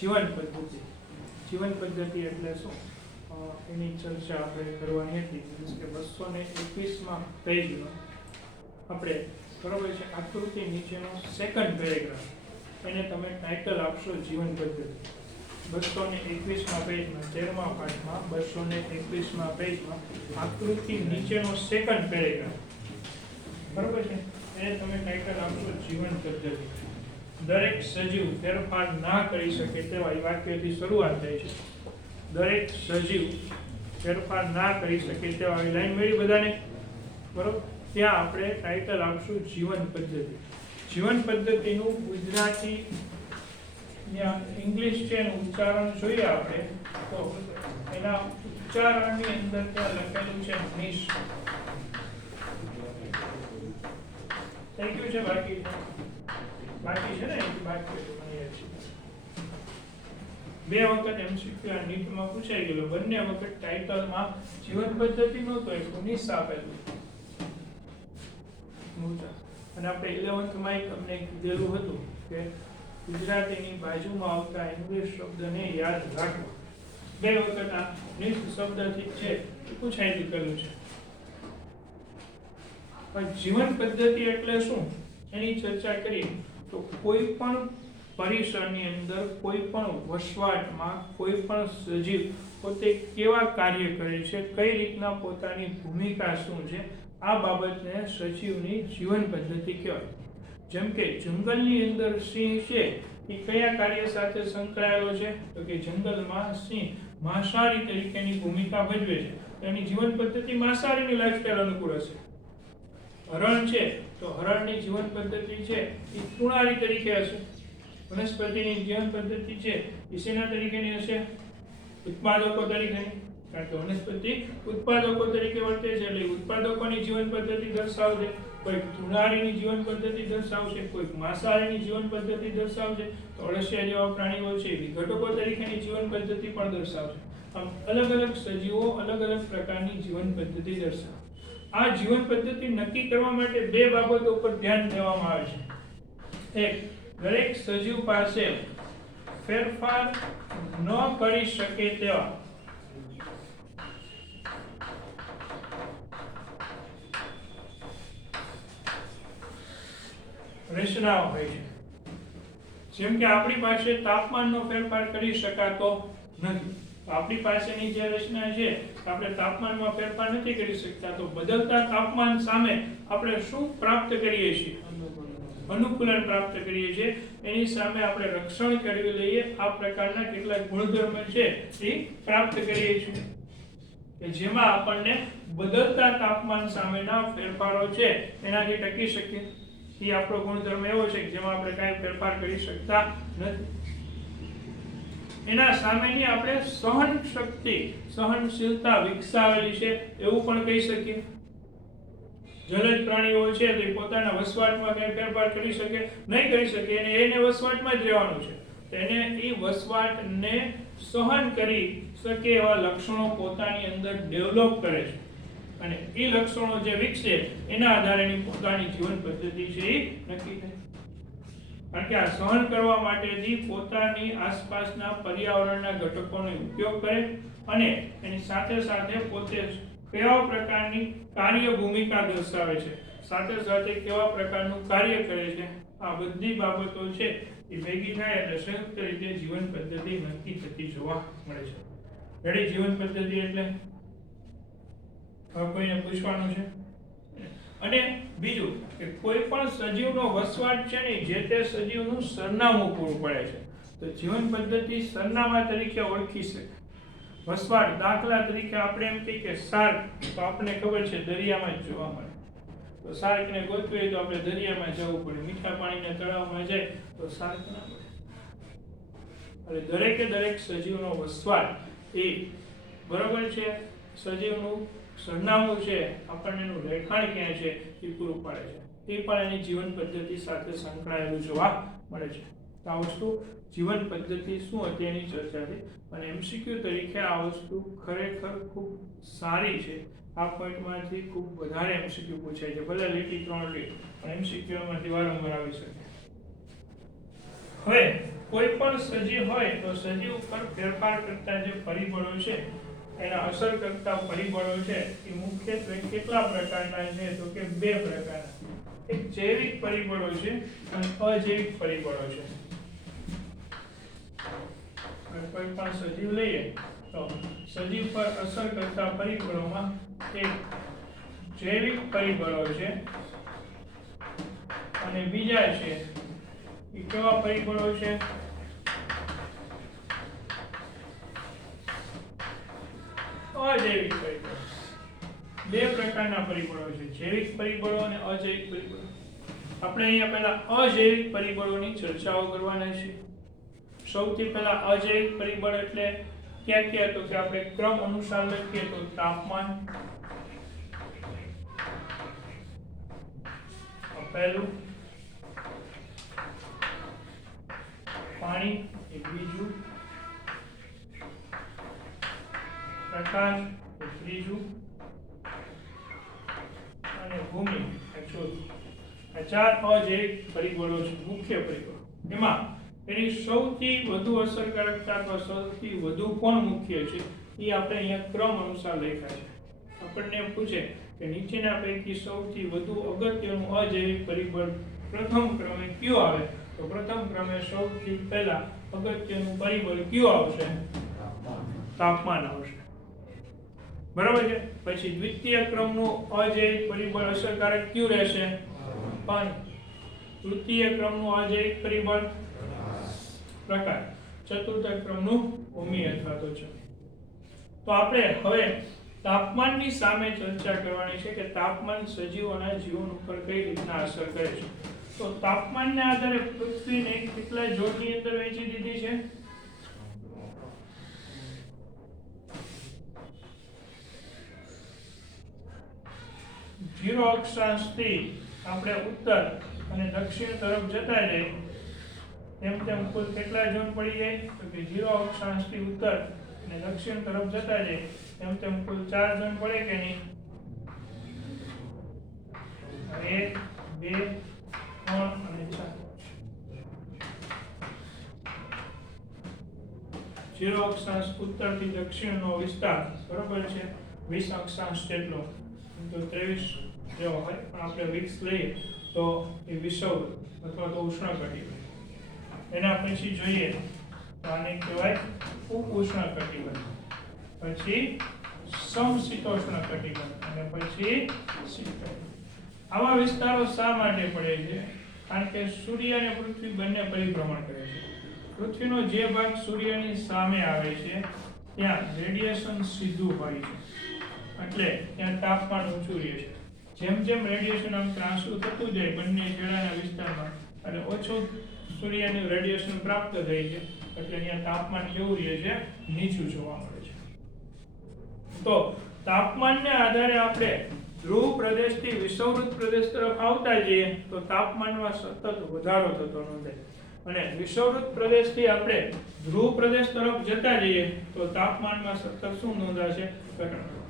જીવન પદ્ધતિ. જીવન પદ્ધતિ એટલે શું? એની ચર્ચા આપણે કરવાની હતી. મીન્સ કે 221માં પેજમાં આપણે બરોબર છે આકૃતિ નીચેનો સેકન્ડ પેરેગ્રાફ એને તમે ટાઇટલ આપશો જીવન પદ્ધતિ. 221માં પેજમાં 13મા પાઠમાં 221માં પેજમાં આકૃતિ નીચેનો સેકન્ડ પેરેગ્રાફ બરોબર છે એને તમે ટાઇટલ આપશો જીવન પદ્ધતિ. દરેક સજીવ ફેરફાર ના કરી શકે તેવા એ વાક્યથી શરૂઆત થાય છે. દરેક સજીવ ફેરફાર ના કરી શકે તેવા એ લાઈન મળી બધાને બરોબર. ત્યાં આપણે ટાઇટલ આપશું જીવન પદ્ધતિ. જીવન પદ્ધતિનું ગુજરાતી ઇંગ્લિશ છે એનું ઉચ્ચારણ જોઈએ આપણે તો એના ઉચ્ચારણની અંદર ત્યાં લખેલું છે નિશ. થઈ ગયું છે બાકી છે ને બાકી બે વખત એમસીક્યુ નીટમાં પૂછાઈ ગયેલો. બંને વખત ટાઇટલમાં જીવન પદ્ધતિ નહોતો એટલું નિશ આપેલું. અને આપણે 11th માં તમને કીધેલું હતું કે ગુજરાતીની બાજુમાં આવતા ઇંગ્લિશ શબ્દને યાદ રાખવા. બે વખત આ નિશ શબ્દથી છે પૂછાઈ દીધેલું છે. પણ જીવન પદ્ધતિ એટલે શું એની ચર્ચા કરીએ તો કોઈ પણ પરિસરની અંદર કોઈ પણ વસવાટમાં કોઈ પણ સજીવ પોતે કેવા કાર્ય કરે છે, કઈ રીતના પોતાની ભૂમિકા શું છે, આ બાબતને સજીવની જીવન પદ્ધતિ કહેવાય. જેમ કે જંગલની અંદર સિંહ છે એ કયા કાર્ય સાથે સંકળાયેલો છે તો કે જંગલમાં સિંહ માંસાહારી તરીકેની ભૂમિકા ભજવે છે. એની જીવન પદ્ધતિ માંસાહારીની લાઈફસ્ટાઈલ અનુકૂળ હશે. હરણ છે તો હરણની જીવન પદ્ધતિ છે એ તૃણાહારી તરીકે હશે. વનસ્પતિની જીવન પદ્ધતિ છે એ શેના તરીકેની હશે? ઉત્પાદકો તરીકેની. કારણ કે વનસ્પતિ ઉત્પાદકો તરીકે વર્તે છે એટલે ઉત્પાદકોની જીવન પદ્ધતિ દર્શાવશે. કોઈક તૃણાહારીની જીવન પદ્ધતિ દર્શાવશે, કોઈક માંસાહારીની જીવન પદ્ધતિ દર્શાવશે. તો અળસિયા જેવા પ્રાણીઓ છે વિઘટકો તરીકેની જીવન પદ્ધતિ પણ દર્શાવશે. આમ અલગ અલગ સજીવો અલગ અલગ પ્રકારની જીવન પદ્ધતિ દર્શાવે. આ જીવન પદ્ધતિ નક્કી કરવા માટે બે બાબતો પર ધ્યાન દેવામાં આવે છે. એક, દરેક સજીવ પાસે ફેરફાર ન કરી શકે તેવા રચનાઓ હોય છે. જેમ કે આપણી પાસે તાપમાનનો ફેરફાર કરી શકાતો નથી. તો આપણી પાસેની જે રચના છે આપણે તાપમાનમાં ફેરફાર નથી કરી શકતા. તો બદલતા તાપમાન સામે આપણે શું પ્રાપ્ત કરીએ છીએ? અનુકૂલન પ્રાપ્ત કરીએ છીએ. એની સામે આપણે રક્ષણ કરી લઈએ આ પ્રકારના કેટલાક ગુણધર્મ છે એ પ્રાપ્ત કરીએ છીએ કે જેમાં આપણને બદલતા તાપમાન સામેના ફેરફારો છે એનાથી ટકી શકીએ. એ આપણો ગુણધર્મ એવો છે કે જેમાં આપણે કાંઈ ફેરફાર કરી શકતા નથી. એના સામેની આપણે સહન શક્તિ, સહનશીલતા વિકસાવેલી છે એવું પણ કહી શકીએ. જલજ પ્રાણીઓ છે તે પોતાના વસવાટમાં કઈ ફેરફાર કરી શકે નહીં કરી શકે એને વસવાટમાં જ રહેવાનું છે. એને એ વસવાટને સહન કરી શકે એવા લક્ષણો પોતાની અંદર ડેવલપ કરે છે અને એ લક્ષણો જે વિકસે એના આધારે એની પોતાની જીવન પદ્ધતિ છે એ નક્કી થાય. કારણ કે આ સહન કરવા માટેથી પોતાની આસપાસના પર્યાવરણના ઘટકોનો ઉપયોગ કરે અને એની સાથે સાથે પોતે કેવા પ્રકારની કાર્ય ભૂમિકા દર્શાવે છે, સાથે સાથે કેવા પ્રકારનું કાર્ય કરે છે, આ બધી બાબતો છે એ ભેગી થાય એટલે સંયુક્ત રીતે જીવન પદ્ધતિ નક્કી થતી જોવા મળે છે. રેડી? જીવન પદ્ધતિ એટલે હવે કોઈને પૂછવાનું છે? અને બીજું કે કોઈ પણ સજીવનો વસવાટ છે ને જે તે સજીવનું સરનામું પૂરું પડે છે. તો જીવન પદ્ધતિ સરનામા તરીકે ઓળખી શકે. વસવાટ દાખલા તરીકે આપણે એમ કહીએ કે શાર્ક, તો આપણને ખબર છે દરિયામાં જ જોવા મળે. તો શાર્કને ગોતવું હોય તો આપણે દરિયામાં જવું પડે. મીઠા પાણીના તળાવમાં જાય તો શાર્ક ના મળે. એટલે દરેકે દરેક સજીવનો વસવાટ એ બરોબર છે સજીવનું સરનામું છે આપણને એનું રહેઠાણ ક્યાં છે એ પૂરું પાડે છે. એ પણ એની જીવન પદ્ધતિ સાથે સંકળાયેલું જોવા મળે છે. તો આ વસ્તુ જીવન પદ્ધતિ શું હતી એની ચર્ચા થઈ અને એમસીક્યુ તરીકે આ વસ્તુ ખરેખર ખૂબ સારી છે. આ પોઈન્ટમાંથી ખૂબ વધારે એમસીક્યુ પૂછાય છે. ભલે લીટી 3 લીટ પણ એમસીક્યુમાંથી વારંવાર આવી શકે. હવે કોઈ પણ સજીવ હોય તો સજીવ ઉપર ફેરફાર કરતા જે પરિબળો છે એના અસર કરતા પરિબળો છે એ મુખ્યત્વે કેટલા પ્રકારના છે તો કે બે પ્રકારના. એક જૈવિક પરિબળો છે અને અજૈવિક પરિબળો છે. કોઈ પણ સજીવ લઈએ તો સજીવ પર અસર કરતા પરિબળોમાં એક જૈવિક પરિબળો છે અને બીજા છે એ કેવા પરિબળો છે અજૈવિક પરિબળો. બે પ્રકારના પરિબળો છે, જૈવિક પરિબળો અને અજૈવિક પરિબળો. આપણે અહીંયા પહેલા અજૈવિક પરિબળોની ચર્ચાઓ કરવાના છે. સૌથી પહેલા અજૈવિક પરિબળ એટલે ક્યાં તો કે આપણે ક્રમ અનુસાર લખીએ તો તાપમાન પહેલું, પાણી એક બીજું, પ્રકાશ એક ત્રીજું અને ભૂમિ એક ચોથું. આ ચાર અજૈવિક પરિબળો છે, મુખ્ય પરિબળો. એમાં એની સૌથી વધુ અસરકારકતા અથવા સૌથી વધુ કોણ મુખ્ય છે એ આપણે અહીંયા ક્રમ અનુસાર લખ્યા છે. આપણને એમ પૂછે કે નીચેના પૈકી સૌથી વધુ અગત્યનું અજૈવિક પરિબળ પ્રથમ ક્રમે કયું આવે તો પ્રથમ ક્રમે સૌથી પહેલા અગત્યનું પરિબળ કયું આવશે? તાપમાન આવશે. બરાબર છે. પછી દ્વિતીય ક્રમનું અજૈવિક પરિબળ અસરકારક કયું રહેશે? પાણી. તૃતીય ક્રમનું અજૈવિક પરિબળ પ્રકાશ. ચતુર્થ ક્રમનું ભૂમિ અથવા તો જળ. તો આપણે હવે તાપમાનની સામે ચર્ચા કરવાની છે કે તાપમાન સજીવોના જીવન ઉપર કઈ રીતના અસર કરે છે. તો તાપમાનને આધારે પૃથ્વીને કેટલા ઝોનની અંદર વહેંચી દીધી છે? ઝીરો અક્ષાંશથી આપણે ઉત્તર અને દક્ષિણ તરફ જતા જઈએ તેમ તેમ કુલ કેટલા ઝોન પડી જાય તો કે 0 અક્ષાંશથી ઉત્તર અને દક્ષિણ તરફ જતા જાય તેમ તેમ કુલ 4 ઝોન પડે કે નહીં? 1 2 3 અને 4. 0 અક્ષાંશ ઉત્તરથી દક્ષિણનો વિસ્તાર બરોબર છે 20 અક્ષાંશ જેટલો તો 23 જેવો હોય, પણ આપણે 20 લઈએ તો એ વિષુવવૃત્ત અથવા તો ઉષ્ણકટિબંધ. એના પછી જોઈએ તો આને કહેવાય ઉપ-ઉષ્ણકટિબંધ, પછી સમશીતોષ્ણ કટિબંધ અને પછી શીતકટિબંધ. આવા વિસ્તારો શા માટે પડે છે? કારણ કે સૂર્ય અને પૃથ્વી બંને પરિભ્રમણ કરે છે. પૃથ્વીનો જે ભાગ સૂર્યની સામે આવે છે ત્યાં રેડિયેશન સીધું હોય છે, એટલે ત્યાં તાપમાન ઊંચું રહે છે. જેમ જેમ રેડિયેશન આમ ત્રાંસું થતું જાય બંને છેડાના વિસ્તારમાં એટલે ઓછું સૂર્યનું રેડિયેશન પ્રાપ્ત થાય છે, એટલે અહીંયા તાપમાન કેવું રહે છે? નીચું જોવા મળે છે. તો તાપમાનને આધારે આપણે ધ્રુવ પ્રદેશથી વિષુવવૃત્ત પ્રદેશ તરફ આવતા જઈએ તો તાપમાનમાં સતત વધારો થતો નોંધાય, અને વિષુવવૃત્ત પ્રદેશથી આપણે ધ્રુવ પ્રદેશ તરફ જતા જઈએ તો તાપમાનમાં સતત શું નોંધાશે?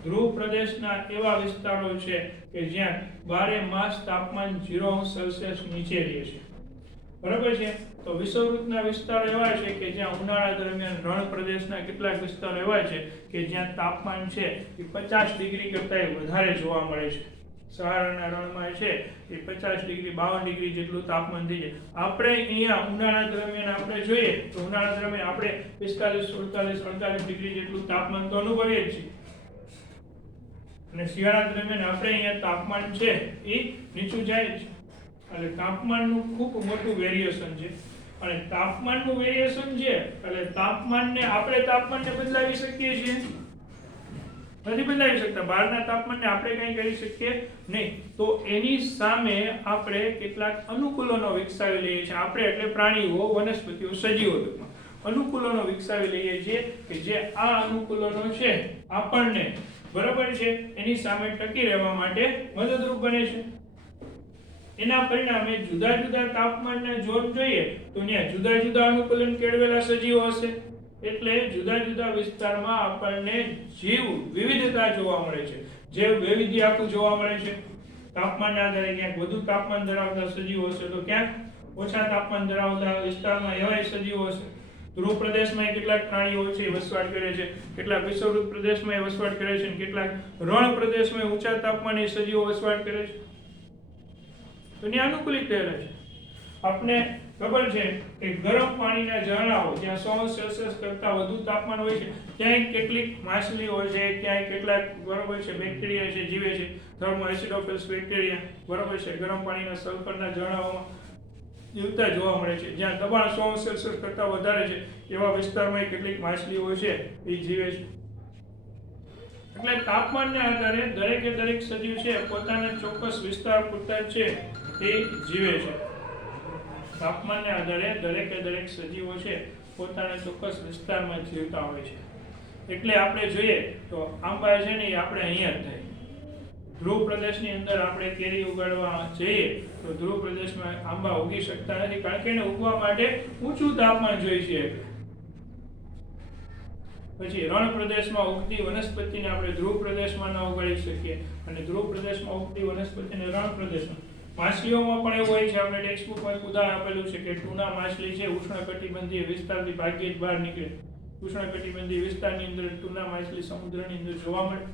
ધ્રુવ પ્રદેશના એવા વિસ્તારો છે કે જ્યાં 12 માસ તાપમાન 0°C નીચે રહે છે. બરાબર છે. તો વિષુવવૃત્તના વિસ્તારો એવા છે કે જ્યાં ઉનાળા દરમિયાન રણ પ્રદેશના કેટલાક વિસ્તારો એવા છે કે જ્યાં તાપમાન છે એ 50 ડિગ્રી કરતાં વધારે જોવા મળે છે. સહારાના રણમાં છે એ 50 ડિગ્રી 52 ડિગ્રી જેટલું તાપમાન થઈ જાય. આપણે અહીંયા ઉનાળા દરમિયાન આપણે જોઈએ તો ઉનાળા દરમિયાન આપણે 45 48 48 ડિગ્રી જેટલું તાપમાન તો અનુભવીએ જ છીએ, અને શિયાળા દરમિયાન આપણે અહીંયા તાપમાન છે એ નીચું જાય છે. એટલે તાપમાનનું ખૂબ મોટું વેરિએશન છે, અને તાપમાનનું વેરિએશન છે એટલે તાપમાનને બદલાવી શકીએ છીએ? નથી બદલાવી શકતા. બહારના તાપમાનને આપણે કંઈ કરી શકીએ નહીં. તો એની સામે આપણે કેટલાક અનુકૂલનો વિકસાવી લઈએ છીએ. આપણે એટલે પ્રાણીઓ, વનસ્પતિઓ, સજીવો અનુકૂલનો વિકસાવી લઈએ છીએ કે જે આ અનુકૂલનો છે આપણને બરાબર છે એની સામે ટકી રહેવા માટે મદદરૂપ બને છે. એના પરિણામે જુદા જુદા તાપમાનના ઝોન જોઈએ તો ત્યાં જુદા જુદા અનુકૂલન કેળવેલા સજીવો હશે, એટલે જુદા જુદા વિસ્તારમાં આપણને જીવ વિવિધતા જોવા મળે છે. જૈવ વૈવિધ્ય આખું જોવા મળે છે. તાપમાનના આધારે ક્યાંક વધુ તાપમાન ધરાવતા સજીવો હશે તો ક્યાંક ઓછા તાપમાન ધરાવતા વિસ્તારમાં એવા સજીવો છે. ધ્રુવ પ્રદેશમાં કેટલાક પ્રાણીઓ છે વસવાટ કરે છે, કેટલાક વિષુવવૃત્ત પ્રદેશમાં વસવાટ કરે છે, અને કેટલાક રણ પ્રદેશમાં ઊંચા તાપમાને સજીવો વસવાટ કરે છે. તો એની અનુકૂલિત થયેલા છે. આપણે ખબર છે કે ગરમ પાણીના ઝરણાઓ જ્યાં 100 સેલ્સિયસ કરતા વધુ તાપમાન હોય છે ત્યાં કેટલીક માછલીઓ હોય છે, ક્યાંય કેટલાક બરોબર છે બેક્ટેરિયા છે જીવે છે, થર્મો એસિડોફિલ્સ બેક્ટેરિયા બરોબર છે ગરમ પાણીના સલ્ફરના ઝરણાઓમાં જીવતા જોવા મળે છે. જ્યાં દબાણ 100 સેલ્સિયસ કરતા વધારે છે એવા વિસ્તારમાં કેટલીક માછલીઓ છે એ જીવે છે. એટલે તાપમાનને આધારે દરેક સજીવ છે પોતાના ચોક્કસ વિસ્તાર પૂરતા છે એ જીવે છે. તાપમાનને આધારે દરેક સજીવો છે પોતાના ચોક્કસ વિસ્તારમાં જીવતા હોય છે. એટલે આપણે જોઈએ તો આંબા છે ને આપણે અહીંયા જ થાય. ધ્રુવ પ્રદેશની અંદર આપણે કેરી ઉગાડવા જઈએ તો ધ્રુવ પ્રદેશમાં આંબા ઉગી શકતા નથી, કારણ કે એને ઉગવા માટે ઊંચું તાપમાન જોઈએ છે. પછી રણ પ્રદેશમાં ઉગતી વનસ્પતિને આપણે ધ્રુવ પ્રદેશમાં ન ઉગાડી શકીએ, અને ધ્રુવ પ્રદેશમાં ઉગતી વનસ્પતિને રણ પ્રદેશમાં. માછલીઓમાં પણ એવું હોય છે, આપણે ટેક્સ્ટ બુકમાં એક ઉદાહરણ આપેલું છે કે ટૂના માછલી છે ઉષ્ણકટિબંધીય વિસ્તારથી ભાગ્યે જ બહાર નીકળે. ઉષ્ણકટિબંધીય વિસ્તારની અંદર ટૂના માછલી સમુદ્રની અંદર જોવા મળે.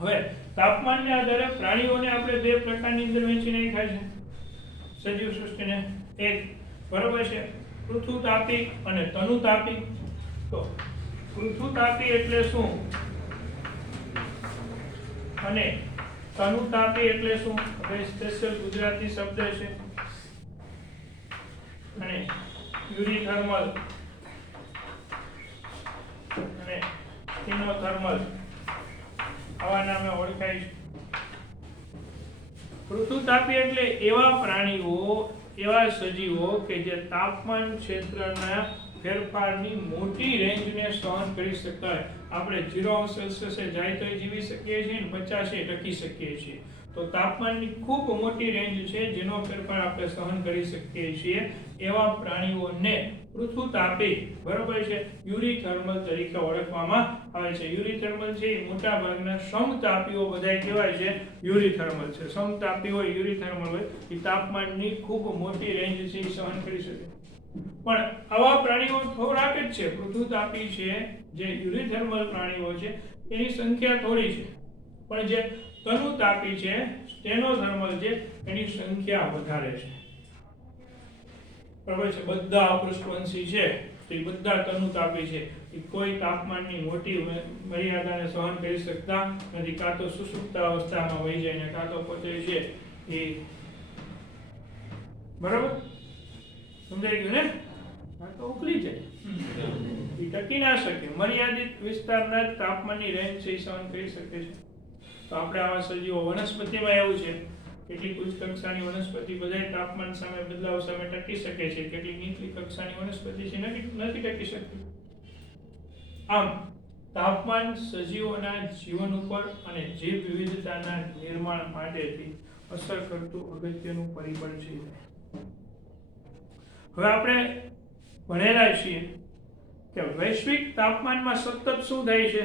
હવે તાપમાનને આધારે પ્રાણીઓને આપણે બે પ્રકારની અંદર વહેંચી નાખ્યા છે સજીવ સૃષ્ટિને. એક બરોબર છે પૃથુતાપી અને તનુતાપી. તો પૃથુતાપી એટલે શું અને તનુતાપી એટલે શું? હવે સ્પેશિયલ ગુજરાતી શબ્દ છે. અને યુરીથર્મલ અને સીનોથર્મલ આવા નામે ઓળખાય છે. પૃથુતાપી એટલે એવા પ્રાણીઓ, એવા સજીવો કે જે તાપમાન ક્ષેત્રના ફેરફારની મોટી રેન્જને સહન કરી શકાય. આપણે 0 સેલ્સિયસે જાય તો જીવી શકીએ છીએ અને 50 ટકી શકીએ છીએ. તો તાપમાનની ખૂબ મોટી રેન્જ છે જેનો ફેરફાર આપણે સહન કરી શકીએ છીએ. એવા પ્રાણીઓને પૃથુતાપી બરોબર છે યુરીથર્મલ તરીકે ઓળખવામાં આવે છે. યુરીથર્મલ છે એ મોટા ભાગના સમતાપીઓ બધાય કહેવાય છે યુરીથર્મલ છે. સમતાપી હોય યુરીથર્મલ હોય એ તાપમાનની ખૂબ મોટી રેન્જ છે સહન કરી શકે. પણ આવા પ્રાણીઓ થોડાક જ છે. પૃથુતાપી છે જે યુરીથર્મલ પ્રાણીઓ છે એની સંખ્યા થોડી છે, પણ જે તનુતાપી છે સ્ટેનોથર્મલ છે એની સંખ્યા વધારે છે. બરાબર છે. બધા અપૃષ્ઠવંશી છે તો એ બધા તનુતાપી છે. એ કોઈ તાપમાનની મોટી મર્યાદાને સહન કરી શકતા નથી. કાં તો સુષુપ્ત અવસ્થામાં વહી જાય ને કાં તો પોતે છે એ બરાબર સમજાઈ ગયું ને? હા તો ઉકળી જાય, એ ટકી ના શકે. મર્યાદિત વિસ્તારના તાપમાનની રેન્જ છે સહન કરી શકે છે. તો આપણે આવા સજીવો વનસ્પતિમાં એવું છે કેટલીક ઉચ્ચ કક્ષાની વનસ્પતિ બધા તાપમાન સામે બદલાવ સામે ટકી શકે છે, કેટલીક નીચલી કક્ષાની વનસ્પતિ છે નથી ટકી શકતી. આમ તાપમાન સજીવોના જીવન ઉપર અને જીવ વિવિધતાના નિર્માણ માટેથી અસર કરતું અગત્યનું પરિબળ છે. હવે આપણે ભણેલા છીએ કે વૈશ્વિક તાપમાનમાં સતત શું થાય છે?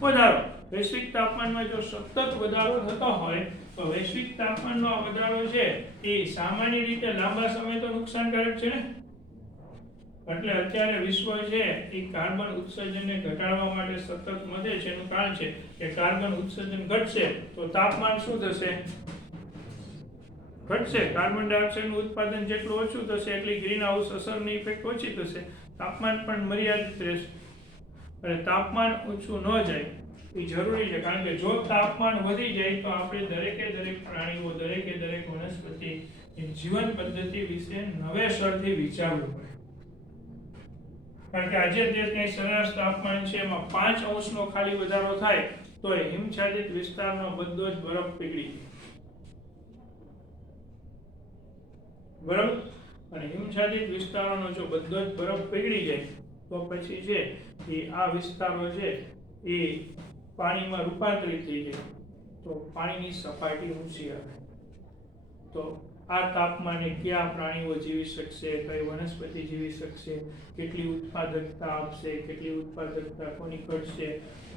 વધારો. વૈશ્વિક તાપમાનમાં જો સતત વધારો થતો હોય તો વૈશ્વિક તાપમાનનો આ વધારો છે એ સામાન્ય રીતે લાંબા સમય તો નુકસાનકારક છે ને. એટલે અત્યારે વિશ્વ છે એ કાર્બન ઉત્સર્જનને ઘટાડવા માટે સતત વધે છે. એનું કારણ છે કે કાર્બન ઉત્સર્જન ઘટશે તો તાપમાન શું થશે? ઘટશે. કાર્બન ડાયોક્સાઇડનું ઉત્પાદન જેટલું ઓછું થશે એટલી ગ્રીન હાઉસ અસરની ઇફેક્ટ ઓછી થશે. તાપમાન પણ મર્યાદિત રહેશે. અને તાપમાન ઓછું ન જાય એ જરૂરી છે, કારણ કે જો તાપમાન વધી જાય તો આપણે દરેક પ્રાણીઓ દરેક વનસ્પતિ જીવન પદ્ધતિ વિશે નવેસરથી વિચારવું પડે. કારણ કે આજે જે કંઈ સરેરાશ તાપમાન છે એમાં 5 અંશનો ખાલી વધારો થાય તો એ હિમછાદિત વિસ્તારનો બધો જ બરફ પીગળી જાય. બરાબર? અને હિમછાદિત વિસ્તારોનો જો બધો જ બરફ પીગળી જાય તો પછી છે એ આ વિસ્તારો છે એ પાણીમાં રૂપાંતરિત થઈ જાય તો પાણીની સપાટી ઊંચી આવે. તો આ તાપમાને કયા પ્રાણીઓ જીવી શકશે, કઈ વનસ્પતિ જીવી શકશે, કેટલી ઉત્પાદકતા આપશે, કેટલી ઉત્પાદકતા કોની ઘટશે,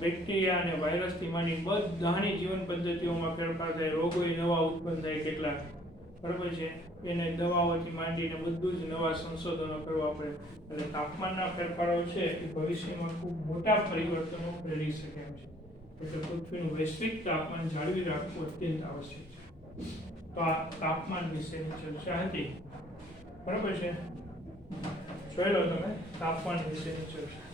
બેક્ટેરિયા અને વાયરસથી માંડી બધાની જીવન પદ્ધતિઓમાં ફેરફાર થાય, રોગો નવા ઉત્પન્ન થાય કેટલાક. બરાબર છે, એને દવાઓથી માંડીને બધું જ નવા સંશોધનો કરવા પડે. એટલે તાપમાનના ફેરફારો છે એ ભવિષ્યમાં ખૂબ મોટા પરિવર્તનો પ્રેરી શકે એમ છે. એટલે પૃથ્વીનું વૈશ્વિક તાપમાન જાળવી રાખવું અત્યંત આવશ્યક છે. તો આ તાપમાન વિશેની ચર્ચા હતી. બરાબર છે, જોઈ લો તમે તાપમાન વિશેની ચર્ચા.